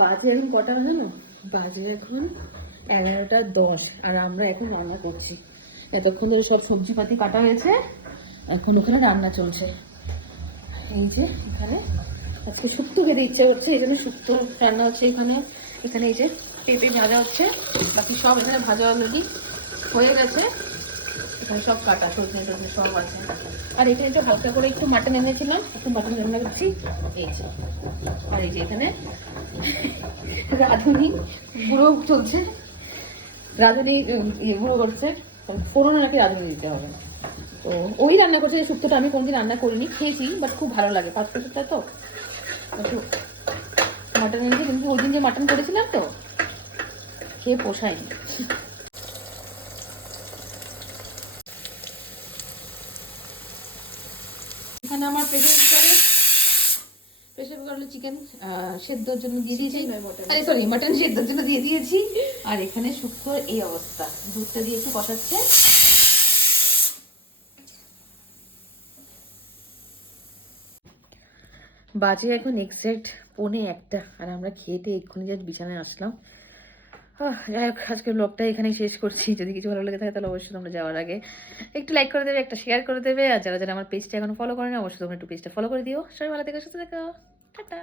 বাজে এখন কটা জানো? বাজে এখন 11টা 10, আর আমরা এখন রান্না করছি। এতক্ষণ ধরে সব সবজিপাতি কাটা হয়েছে, এখন ওখানে রান্না চলছে। এই যে এখানে আজকে শুক্তো খেতে ইচ্ছা করছে, এই জন্য শুক্তো রান্না হচ্ছে এখানে। এখানে এই যে পেঁপে ভাজা হচ্ছে, বাকি সব এখানে ভাজা অলরেডি হয়ে গেছে। এখানে সব কাটা সজনে টজনে সব আছে। আর এখানে একটু হালকা করে একটু মাটন এনেছিলাম, একটু মাটন রান্না করছি। এই যে, আর এই যে এখানে রাঁধুনি বুড়ো চলছে, রাঁধুনি বুড়ো করছে, ফোড়নে নাকি রাঁধুনি দিতে হবে। তো ওই রান্না করছে। যে শুক্তোটা আমি কোনদিন রান্না করিনি, খেয়েছি, বাট খুব ভালো লাগে। ফার্স্ট শুক্তোটা তো একটু মাটন এনেছি, কিন্তু ওই দিন যে মাটন করেছিলাম তো খেয়ে পোষায়নি। এখানে আমার প্রেসার কুকারে চিকেন সেদ্ধর জন্য দিয়ে দিয়েছি, আরে সরি মাটন সেদ্ধর জন্য দিয়ে দিয়েছি। আর এখানে শুক্তোর এই অবস্থা, দুধটা দিয়ে একটু কষাচ্ছে। বাজে এখন এক্সাক্ট 1:45, আর আমরা খেতে এক্ষুনি জাস্ট বিছানায় আসলাম। যাই হোক, আজকের ব্লগটা এখানেই শেষ করছি। যদি কিছু ভালো লেগে থাকে তাহলে অবশ্যই তোমরা যাওয়ার আগে একটু লাইক করে দেবে, একটা শেয়ার করে দেবে। আর যারা যারা আমার পেজটা এখন ফলো করে না, অবশ্যই তোমরা একটু পেজটা ফলো করে দিও। সবাই ভালো থেকো, সুস্থ থেকো, টাটা।